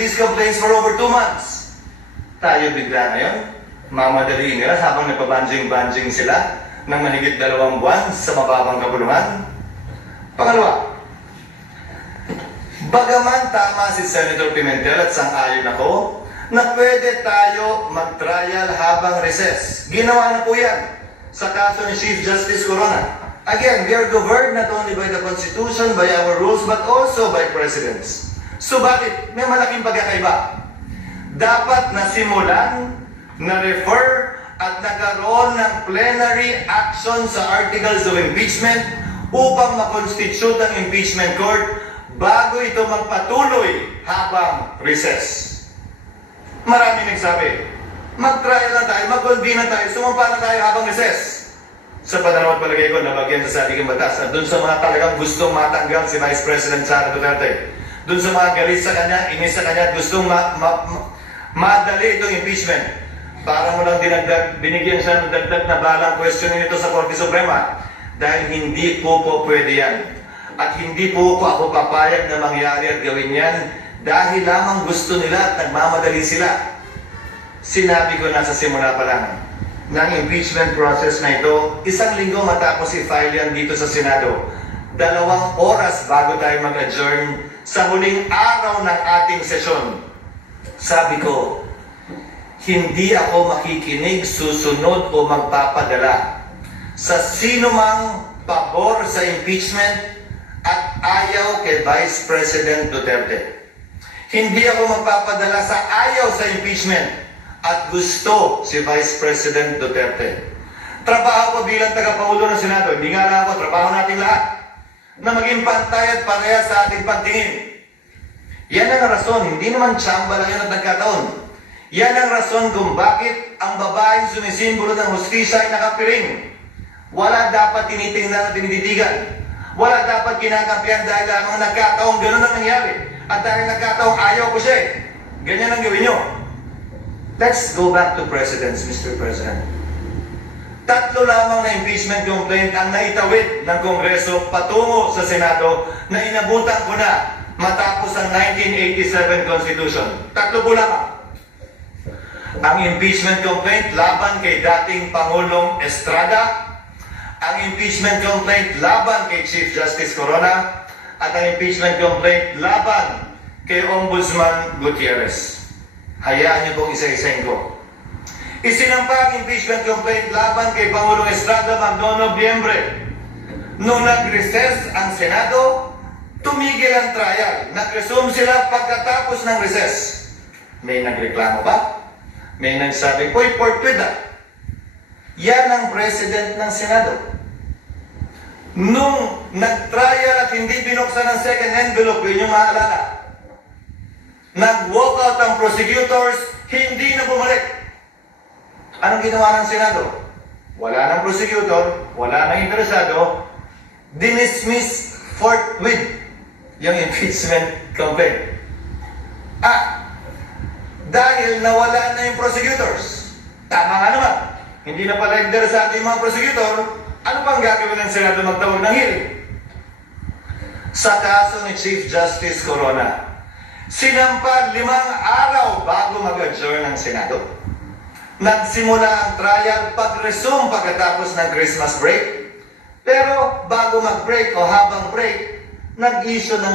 these complaints for over 2 months. Tayo bigla ngayon, mamadali nila habang nagpabanjing-banjing sila ng mahigit 2 buwan sa mababang kabulungan. Pangalawa, bagaman tama si Senator Pimentel at sang-ayon ako na pwede tayo mag-trial habang recess. Ginawa na po yan sa kaso ni Chief Justice Corona. Again, we are governed not only by the Constitution, by our rules, but also by precedents. Subalit, may malaking pagkakaiba. Dapat nasimulan, na-refer, at nagkaroon ng plenary action sa articles of impeachment upang makonstitute ang impeachment court bago ito magpatuloy habang recess. Maraming nagsabi, mag-trial na tayo, mag-convene na tayo, sumampa na tayo habang recess. Sa panahon palagay ko, nabagyan sa ating batas at dun sa mga talagang gustong matanggal si Vice President Sara Duterte, dun sa mga galit sa kanya, inis sa kanya, gustong madali itong impeachment. Para mo lang binigyan siya ng dagdag na balang questionin ito sa Korte Suprema dahil hindi po pwede yan. At hindi po ako papayag na mangyari at gawin yan dahil lamang gusto nila at nagmamadali sila. Sinabi ko na sa simula pa lang ng impeachment process na ito, 1 linggo matapos i-file yan dito sa Senado, 2 oras bago tayo mag-adjourn sa huling araw ng ating sesyon. Sabi ko, hindi ako makikinig, susunod o magpapadala sa sino mang pabor sa impeachment at ayaw kay Vice President Duterte. Hindi ako magpapadala sa ayaw sa impeachment at gusto si Vice President Duterte. Trabaho ko bilang tagapangulo ng Senado, hindi nga lang ako, trabaho natin lahat, na maging pantay at pareha sa ating pagtingin. Yan ang rason, hindi naman tsamba lang yun at nagkataon. Yan ang rason kung bakit ang babaeng sumisimbolo ng hustisya ay nakapiring. Wala dapat tinitingnan at tinititigan. Wala dapat kinakampihan dahil lamang nagkataong gano'n ang nangyari. At dahil nagkataong ayaw ko siya, ganyan ang gawin nyo. Let's go back to precedents, Mr. President. 3 lamang na impeachment complaint ang naitawid ng Kongreso patungo sa Senado na inabutan ko na matapos ang 1987 Constitution. 3 po lamang. Ang impeachment complaint laban kay dating Pangulong Estrada, ang impeachment complaint laban kay Chief Justice Corona, at ang impeachment complaint laban kay Ombudsman Gutierrez. Hayaan niyo pong isa-isahin ko. Isinampa ang impeachment complaint laban kay Pangulong Estrada noong Nobyembre. Nung nag-recess ang Senado, tumigil ang trial. Nag-resume sila pagkatapos ng recess. May nagreklamo ba? May nagsabi, "Uy, portwida." Yan ang president ng Senado. Nung nag-trial at hindi binuksan ang second envelope, yun yung maalala. Nag-walk out ang prosecutors, hindi na bumalik. Anong ginawa ng Senado? Wala ng prosecutor, wala ng interesado, dinismiss forthwith yung impeachment complaint. Dahil nawala na yung prosecutors. Tama nga naman. Hindi na pala interesado yung mga prosecutor, ano pang gagawin ng Senado magtawag ng hearing? Sa kaso ni Chief Justice Corona, sinampa 5 araw bago mag-adjourn ng Senado. Nagsimula ang trial pag-resume pagkatapos ng Christmas break, pero bago mag-break o habang break, nag-issue ng